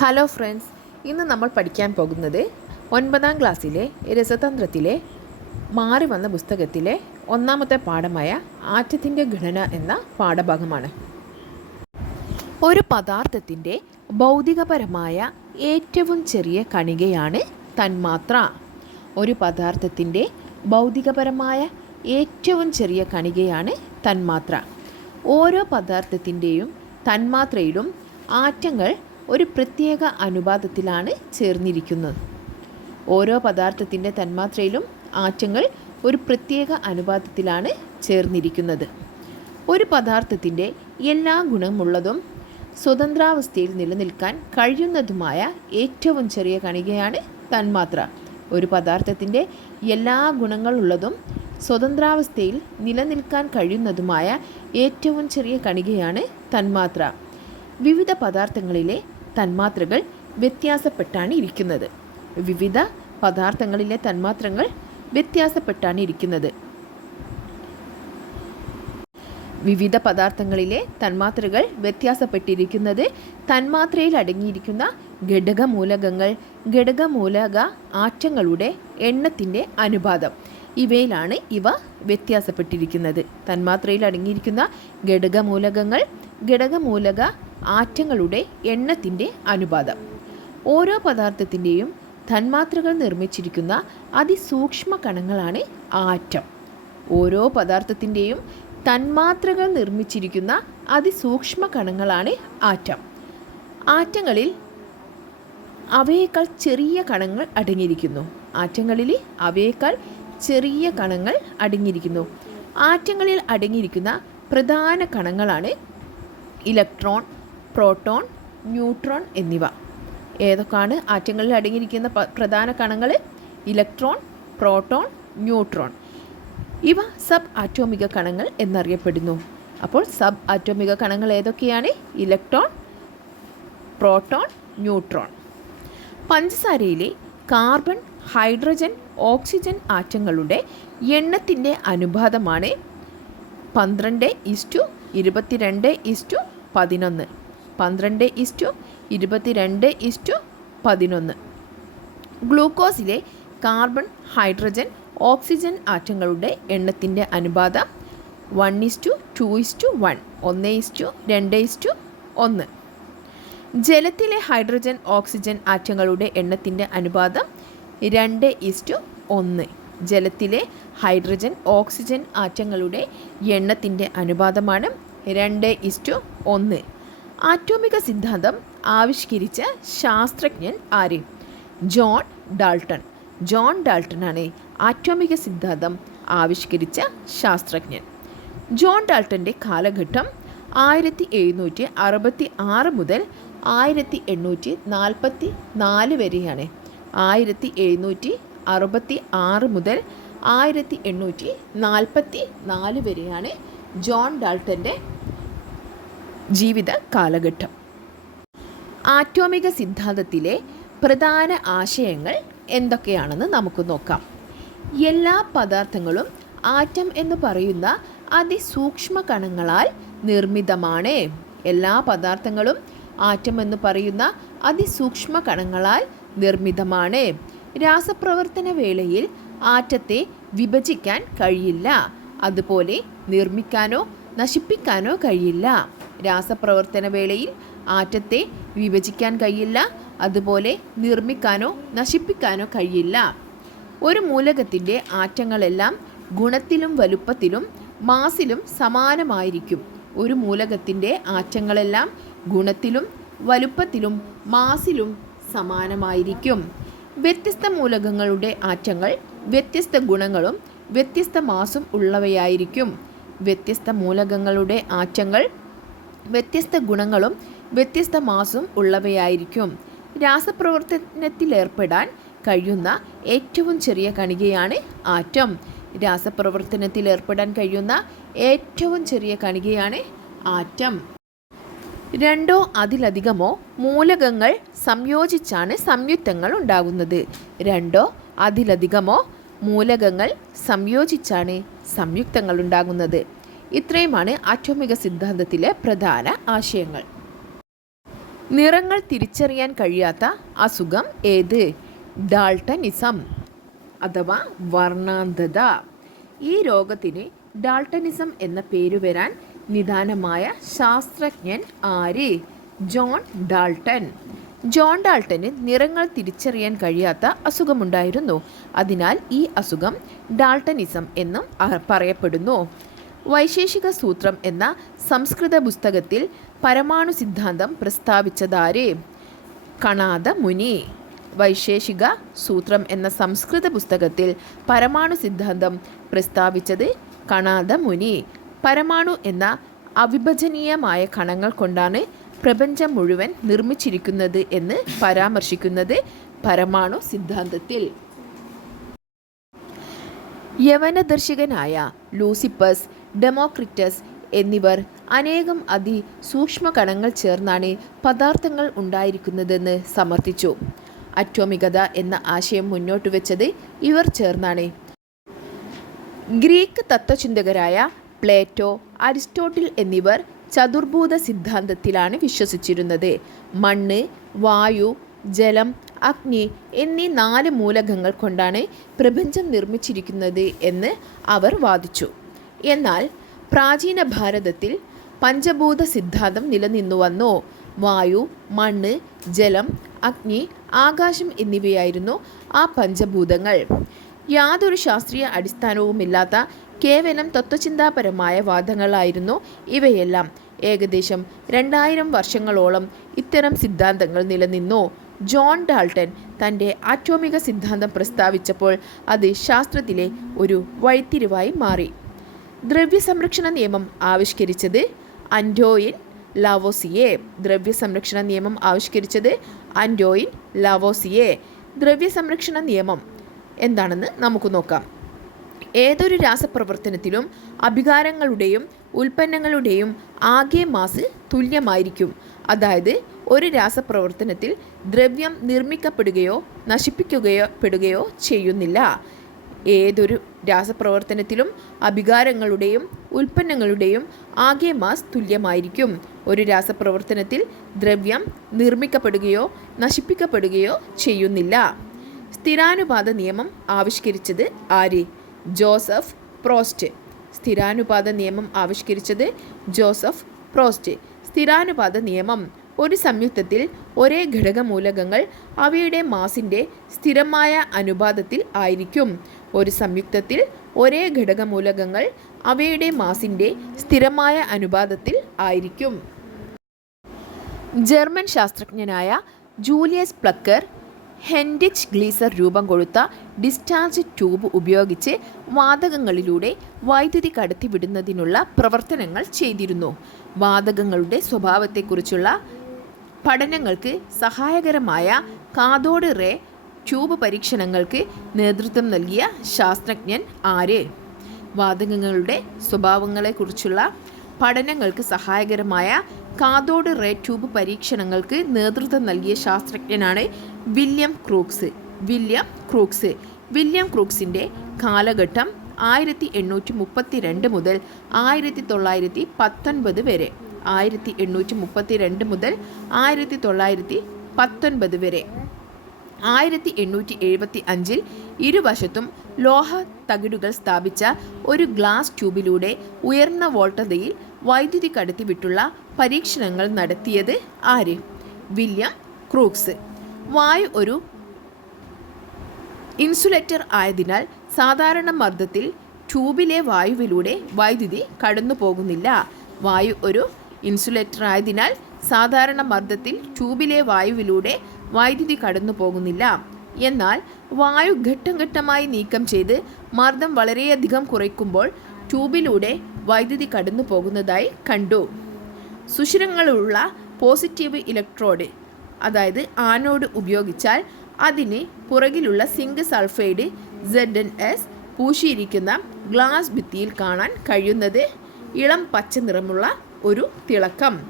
Hello friends ഇന്ന് നമ്മൾ പഠിക്കാൻ പോകുന്നത് ഒൻപതാം ക്ലാസ്സിലെ രസതന്ത്രത്തിലെ മാറി വന്ന പുസ്തകത്തിലെ ഒന്നാമത്തെ പാഠമായ ആറ്റത്തിന്റെ ഘടന എന്ന പാഠഭാഗമാണ്. ഒരു പദാർത്ഥത്തിന്റെ ഭൗതികപരമായ ഏറ്റവും ചെറിയ കണികയാണ് തന്മാത്ര. ഒരു പദാർത്ഥത്തിന്റെ ഭൗതികപരമായ ഏറ്റവും ചെറിയ കണികയാണ് തന്മാത്ര. ഓരോ പദാർത്ഥത്തിന്റെയും തന്മാത്രയിലും ആറ്റങ്ങൾ ഒരു പ്രത്യേക അനുപാതത്തിലാണ് ചേർന്നിരിക്കുന്നത്. ഓരോ പദാർത്ഥത്തിന്റെ തന്മാത്രയിലും ആറ്റങ്ങൾ ഒരു പ്രത്യേക അനുപാതത്തിലാണ് ചേർന്നിരിക്കുന്നത്. ഒരു പദാർത്ഥത്തിന്റെ എല്ലാ ഗുണമുള്ളതും സ്വതന്ത്രാവസ്ഥയിൽ നിലനിൽക്കാൻ കഴിയുന്നതുമായ ഏറ്റവും ചെറിയ കണികയാണ് തന്മാത്ര. ഒരു പദാർത്ഥത്തിന്റെ എല്ലാ ഗുണങ്ങളുള്ളതും സ്വതന്ത്രാവസ്ഥയിൽ നിലനിൽക്കാൻ കഴിയുന്നതുമായ ഏറ്റവും ചെറിയ കണികയാണ് തന്മാത്ര. വിവിധ പദാർത്ഥങ്ങളിലെ തന്മാത്രകൾ വ്യത്യാസപ്പെട്ടാണ് ഇരിക്കുന്നത് വിവിധ പദാർത്ഥങ്ങളിലെ തന്മാത്രങ്ങൾ വ്യത്യാസപ്പെട്ടാണ് ഇരിക്കുന്നത് വിവിധ പദാർത്ഥങ്ങളിലെ തന്മാത്രകൾ വ്യത്യാസപ്പെട്ടിരിക്കുന്നത് തന്മാത്രയിൽ അടങ്ങിയിരിക്കുന്ന ഘടകമൂലകങ്ങൾ ഘടകമൂലക ആറ്റങ്ങളുടെ എണ്ണത്തിന്റെ അനുപാതം. ഇവയിലാണ് ഇവ വ്യത്യാസപ്പെട്ടിരിക്കുന്നത്. തന്മാത്രയിൽ അടങ്ങിയിരിക്കുന്ന ഘടകമൂലകങ്ങൾ ഘടകമൂലക ആറ്റങ്ങളുടെ എണ്ണത്തിന്റെ അനുപാതം. ഓരോ പദാർത്ഥത്തിന്റെയും തന്മാത്രകൾ നിർമ്മിച്ചിരിക്കുന്ന അതിസൂക്ഷ്മ കണങ്ങളാണ് ആറ്റം. ഓരോ പദാർത്ഥത്തിന്റെയും തന്മാത്രകൾ നിർമ്മിച്ചിരിക്കുന്ന അതിസൂക്ഷ്മ കണങ്ങളാണ് ആറ്റം. ആറ്റങ്ങളിൽ അവയേക്കാൾ ചെറിയ കണങ്ങൾ അടങ്ങിയിരിക്കുന്നു. ആറ്റങ്ങളിൽ അവയേക്കാൾ ചെറിയ കണങ്ങൾ അടങ്ങിയിരിക്കുന്നു. ആറ്റങ്ങളിൽ അടങ്ങിയിരിക്കുന്ന പ്രധാന കണങ്ങളാണ് ഇലക്ട്രോൺ പ്രോട്ടോൺ ന്യൂട്രോൺ എന്നിവ. ഏതൊക്കെയാണ് ആറ്റങ്ങളിൽ അടങ്ങിയിരിക്കുന്ന പ്രധാന കണങ്ങൾ? Electron proton neutron. ഇവ സബ് ആറ്റോമിക കണങ്ങൾ എന്നറിയപ്പെടുന്നു. അപ്പോൾ സബ് ആറ്റോമിക കണങ്ങൾ ഏതൊക്കെയാണ്? Electron proton neutron. പഞ്ചസാരയിലെ carbon hydrogen oxygen ആറ്റങ്ങളുടെ എണ്ണത്തിന്റെ അനുപാതമാണ് പന്ത്രണ്ട് ഇസ്റ്റു ഇരുപത്തിരണ്ട് ഇസ്റ്റു പതിനൊന്ന്. പന്ത്രണ്ട് ഇസ്റ്റു ഇരുപത്തിരണ്ട് ഇസ്റ്റു പതിനൊന്ന്. ഗ്ലൂക്കോസിലെ കാർബൺ ഹൈഡ്രജൻ ഓക്സിജൻ ആറ്റങ്ങളുടെ എണ്ണത്തിന്റെ അനുപാതം one is to two is to one ഒന്ന് ഇസ്റ്റു രണ്ട് ഇസ്റ്റു ഒന്ന്. ജലത്തിലെ ഹൈഡ്രജൻ ഓക്സിജൻ ആറ്റങ്ങളുടെ എണ്ണത്തിന്റെ അനുപാതം രണ്ട് ഇസ്റ്റു ഒന്ന്. ജലത്തിലെ ഹൈഡ്രജൻ ഓക്സിജൻ ആറ്റങ്ങളുടെ എണ്ണത്തിന്റെ അനുപാതമാണ് രണ്ട് ഇസ്റ്റു ഒന്ന്. ആറ്റോമിക സിദ്ധാന്തം ആവിഷ്കരിച്ച ശാസ്ത്രജ്ഞൻ ആര്? John Dalton. ജോൺ ഡാൾട്ടനാണ് ആറ്റോമിക സിദ്ധാന്തം ആവിഷ്കരിച്ച ശാസ്ത്രജ്ഞൻ. ജോൺ ഡാൾട്ടന്റെ കാലഘട്ടം ആയിരത്തി എഴുന്നൂറ്റി അറുപത്തി ആറ് മുതൽ ആയിരത്തി എണ്ണൂറ്റി നാൽപ്പത്തി നാല് വരെയാണ്. ആയിരത്തി എഴുന്നൂറ്റി അറുപത്തി ആറ് മുതൽ ആയിരത്തി എണ്ണൂറ്റി നാൽപ്പത്തി നാല് വരെയാണ് ജോൺ ഡാൾട്ടന്റെ ജീവിത കാലഘട്ടം. ആറ്റോമിക സിദ്ധാന്തത്തിലെ പ്രധാന ആശയങ്ങൾ എന്തൊക്കെയാണെന്ന് നമുക്ക് നോക്കാം. എല്ലാ പദാർത്ഥങ്ങളും ആറ്റം എന്ന് പറയുന്ന അതിസൂക്ഷ്മ കണങ്ങളാൽ നിർമ്മിതമാണ്. എല്ലാ പദാർത്ഥങ്ങളും ആറ്റം എന്ന് പറയുന്ന അതിസൂക്ഷ്മ കണങ്ങളാൽ നിർമ്മിതമാണ്. രാസപ്രവർത്തന വേളയിൽ ആറ്റത്തെ വിഭജിക്കാൻ കഴിയില്ല. അതുപോലെ നിർമ്മിക്കാനോ നശിപ്പിക്കാനോ കഴിയില്ല. രാസപ്രവർത്തന വേളയിൽ ആറ്റത്തെ വിഭജിക്കാൻ കഴിയില്ല. അതുപോലെ നിർമ്മിക്കാനോ നശിപ്പിക്കാനോ കഴിയില്ല. ഒരു മൂലകത്തിന്റെ ആറ്റങ്ങളെല്ലാം ഗുണത്തിലും വലുപ്പത്തിലും മാസിലും സമാനമായിരിക്കും. ഒരു മൂലകത്തിന്റെ ആറ്റങ്ങളെല്ലാം ഗുണത്തിലും വലുപ്പത്തിലും മാസിലും സമാനമായിരിക്കും. വ്യത്യസ്ത മൂലകങ്ങളുടെ ആറ്റങ്ങൾ വ്യത്യസ്ത ഗുണങ്ങളും വ്യത്യസ്ത മാസും ഉള്ളവയായിരിക്കും. വ്യത്യസ്ത മൂലകങ്ങളുടെ ആറ്റങ്ങൾ വ്യത്യസ്ത ഗുണങ്ങളും വ്യത്യസ്ത മാസും ഉള്ളവയായിരിക്കും. രാസപ്രവർത്തനത്തിലേർപ്പെടാൻ കഴിയുന്ന ഏറ്റവും ചെറിയ കണികയാണ് ആറ്റം. രാസപ്രവർത്തനത്തിലേർപ്പെടാൻ കഴിയുന്ന ഏറ്റവും ചെറിയ കണികയാണ് ആറ്റം. രണ്ടോ അതിലധികമോ മൂലകങ്ങൾ സംയോജിച്ചാണ് സംയുക്തങ്ങൾ ഉണ്ടാകുന്നത്. രണ്ടോ അതിലധികമോ മൂലകങ്ങൾ സംയോജിച്ചാണ് സംയുക്തങ്ങൾ ഉണ്ടാകുന്നത്. ഇത്രയുമാണ് ആറ്റോമിക സിദ്ധാന്തത്തിലെ പ്രധാന ആശയങ്ങൾ. നിറങ്ങൾ തിരിച്ചറിയാൻ കഴിയാത്ത അസുഖം ഏത്? ഡാൾട്ടനിസം അഥവാ വർണാന്തത. ഈ രോഗത്തിന് ഡാൾട്ടനിസം എന്ന പേര് വരാൻ നിദാനമായ ശാസ്ത്രജ്ഞൻ ആര്? ജോൺ ഡാൾട്ടൻ ജോൺ ഡാൾട്ടന് നിറങ്ങൾ തിരിച്ചറിയാൻ കഴിയാത്ത അസുഖമുണ്ടായിരുന്നു. അതിനാൽ ഈ അസുഖം ഡാൾട്ടനിസം എന്നും പറയപ്പെടുന്നു. വൈശേഷിക സൂത്രം എന്ന സംസ്കൃത പുസ്തകത്തിൽ പരമാണു സിദ്ധാന്തം പ്രസ്താവിച്ചതാര്? കണാദ മുനി. വൈശേഷിക സൂത്രം എന്ന സംസ്കൃത പുസ്തകത്തിൽ പരമാണു സിദ്ധാന്തം പ്രസ്താവിച്ചത് കണാദ മുനി. പരമാണു എന്ന അവിഭജനീയമായ കണങ്ങൾ കൊണ്ടാണ് പ്രപഞ്ചം മുഴുവൻ നിർമ്മിച്ചിരിക്കുന്നത് എന്ന് പരാമർശിക്കുന്നത് പരമാണു സിദ്ധാന്തത്തിൽ. യവനദർശകനായ ലൂസിപ്പസ് ഡെമോക്രിറ്റസ് എന്നിവർ അനേകം അതിസൂക്ഷ്മ കണങ്ങൾ ചേർന്നാണ് പദാർത്ഥങ്ങൾ ഉണ്ടായിരിക്കുന്നതെന്ന് സമർത്ഥിച്ചു. അറ്റോമികത എന്ന ആശയം മുന്നോട്ട് വെച്ചത് ഇവർ ചേർന്നാണ്. ഗ്രീക്ക് തത്വചിന്തകരായ പ്ലേറ്റോ അരിസ്റ്റോട്ടിൽ എന്നിവർ ചതുർഭൂത സിദ്ധാന്തത്തിലാണ് വിശ്വസിച്ചിരുന്നത്. മണ്ണ് വായു ജലം അഗ്നി എന്നീ നാല് മൂലകങ്ങൾ കൊണ്ടാണ് പ്രപഞ്ചം നിർമ്മിച്ചിരിക്കുന്നത് എന്ന് അവർ വാദിച്ചു. എന്നാൽ പ്രാചീന ഭാരതത്തിൽ പഞ്ചഭൂത സിദ്ധാന്തം നിലനിന്നു നിലനിന്നുവന്നു വായു മണ്ണ് ജലം അഗ്നി ആകാശം എന്നിവയായിരുന്നു ആ പഞ്ചഭൂതങ്ങൾ. യാതൊരു ശാസ്ത്രീയ അടിസ്ഥാനവുമില്ലാത്ത കേവലം തത്വചിന്താപരമായ വാദങ്ങളായിരുന്നു ഇവയെല്ലാം. ഏകദേശം രണ്ടായിരം വർഷങ്ങളോളം ഇത്തരം സിദ്ധാന്തങ്ങൾ നിലനിന്നു. ജോൺ ഡാൾട്ടൻ തന്റെ ആറ്റോമിക സിദ്ധാന്തം പ്രസ്താവിച്ചപ്പോൾ അത് ശാസ്ത്രത്തിലെ ഒരു വഴിത്തിരിവായി മാറി. ദ്രവ്യ സംരക്ഷണ നിയമം ആവിഷ്കരിച്ചത് അൻഡോയിൻ ലാവോസിയെ. ദ്രവ്യ സംരക്ഷണ നിയമം ആവിഷ്കരിച്ചത് അൻഡോയിൻ ലാവോസിയെ. ദ്രവ്യ സംരക്ഷണ നിയമം എന്താണെന്ന് നമുക്ക് നോക്കാം. ഏതൊരു രാസപ്രവർത്തനത്തിലും അഭികാരങ്ങളുടെയും ഉൽപ്പന്നങ്ങളുടെയും ആകെ മാസ് തുല്യമായിരിക്കും. അതായത് ഒരു രാസപ്രവർത്തനത്തിൽ ദ്രവ്യം നിർമ്മിക്കപ്പെടുകയോ നശിപ്പിക്കുകയോ പെടുകയോ ചെയ്യുന്നില്ല. ഏതൊരു രാസപ്രവർത്തനത്തിലും അഭികാരങ്ങളുടെയും ഉൽപ്പന്നങ്ങളുടെയും ആകെ മാസ് തുല്യമായിരിക്കും. ഒരു രാസപ്രവർത്തനത്തിൽ ദ്രവ്യം നിർമ്മിക്കപ്പെടുകയോ നശിപ്പിക്കപ്പെടുകയോ ചെയ്യുന്നില്ല. സ്ഥിരാനുപാത നിയമം ആവിഷ്കരിച്ചത് ആര്? ജോസഫ് പ്രോസ്റ്റ്. സ്ഥിരാനുപാത നിയമം ആവിഷ്കരിച്ചത് ജോസഫ് പ്രോസ്റ്റ്. സ്ഥിരാനുപാത നിയമം ഒരു സംയുക്തത്തിൽ ഒരേ ഘടകമൂലകങ്ങൾ അവയുടെ മാസിന്റെ സ്ഥിരമായ അനുപാതത്തിൽ ആയിരിക്കും. ഒരു സംയുക്തത്തിൽ ഒരേ ഘടകമൂലകങ്ങൾ അവയുടെ മാസിന്റെ സ്ഥിരമായ അനുപാതത്തിൽ ആയിരിക്കും. ജർമ്മൻ ശാസ്ത്രജ്ഞനായ ജൂലിയസ് പ്ലക്കർ ഹെൻഡിച്ച് ഗ്ലീസർ രൂപം കൊടുത്ത ഡിസ്ചാർജ് ട്യൂബ് ഉപയോഗിച്ച് വാതകങ്ങളിലൂടെ വൈദ്യുതി കടത്തിവിടുന്നതിനുള്ള പ്രവർത്തനങ്ങൾ ചെയ്തിരുന്നു. വാതകങ്ങളുടെ സ്വഭാവത്തെക്കുറിച്ചുള്ള പഠനങ്ങൾക്ക് സഹായകരമായ കാതോട് റേ ട്യൂബ് പരീക്ഷണങ്ങൾക്ക് നേതൃത്വം നൽകിയ ശാസ്ത്രജ്ഞൻ ആര്? വാതകങ്ങളുടെ സ്വഭാവങ്ങളെക്കുറിച്ചുള്ള പഠനങ്ങൾക്ക് സഹായകരമായ കാതോട് റേ ട്യൂബ് പരീക്ഷണങ്ങൾക്ക് നേതൃത്വം നൽകിയ ശാസ്ത്രജ്ഞനാണ് William Crookes. William Crookes. William ക്രൂക്സിന്റെ കാലഘട്ടം ആയിരത്തി എണ്ണൂറ്റി മുപ്പത്തി രണ്ട് മുതൽ ആയിരത്തി തൊള്ളായിരത്തി പത്തൊൻപത് വരെ. ആയിരത്തി എണ്ണൂറ്റി മുപ്പത്തി രണ്ട് മുതൽ ആയിരത്തി തൊള്ളായിരത്തി പത്തൊൻപത് വരെ. ആയിരത്തി എണ്ണൂറ്റി എഴുപത്തി അഞ്ചിൽ ഇരുവശത്തും ലോഹ തകിടുകൾ സ്ഥാപിച്ച ഒരു ഗ്ലാസ് ട്യൂബിലൂടെ ഉയർന്ന വോൾട്ടതയിൽ വൈദ്യുതി കടത്തിവിട്ടുള്ള പരീക്ഷണങ്ങൾ നടത്തിയത് ആര്? William Crookes. വായു ഒരു ഇൻസുലേറ്റർ ആയതിനാൽ സാധാരണ മർദ്ദത്തിൽ ട്യൂബിലെ വായുവിലൂടെ വൈദ്യുതി കടന്നു പോകുന്നില്ല വായു ഒരു ഇൻസുലേറ്റർ ആയതിനാൽ സാധാരണ മർദ്ദത്തിൽ ട്യൂബിലെ വായുവിലൂടെ വൈദ്യുതി കടന്നു പോകുന്നില്ല എന്നാൽ വായു ഘട്ടം ഘട്ടമായി നീക്കം ചെയ്ത് മർദ്ദം വളരെയധികം കുറയ്ക്കുമ്പോൾ ട്യൂബിലൂടെ വൈദ്യുതി കടന്നു പോകുന്നതായി കണ്ടു. സുഷിരങ്ങളുള്ള പോസിറ്റീവ് ഇലക്ട്രോഡ് അതായത് ആനോഡ് ഉപയോഗിച്ചാൽ അതിന് പുറകിലുള്ള zinc sulphide Z N S പൂശിയിരിക്കുന്ന glass ഭിത്തിയിൽ കാണാൻ കഴിയുന്നത് ഇളം പച്ച നിറമുള്ള ഒരു തിളക്കം.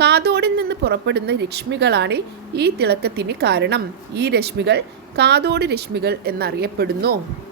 കാതോടിൽ നിന്ന് പുറപ്പെടുന്ന രശ്മികളാണ് ഈ തിളക്കത്തിന് കാരണം. ഈ രശ്മികൾ കാതോട് രശ്മികൾ എന്നറിയപ്പെടുന്നു.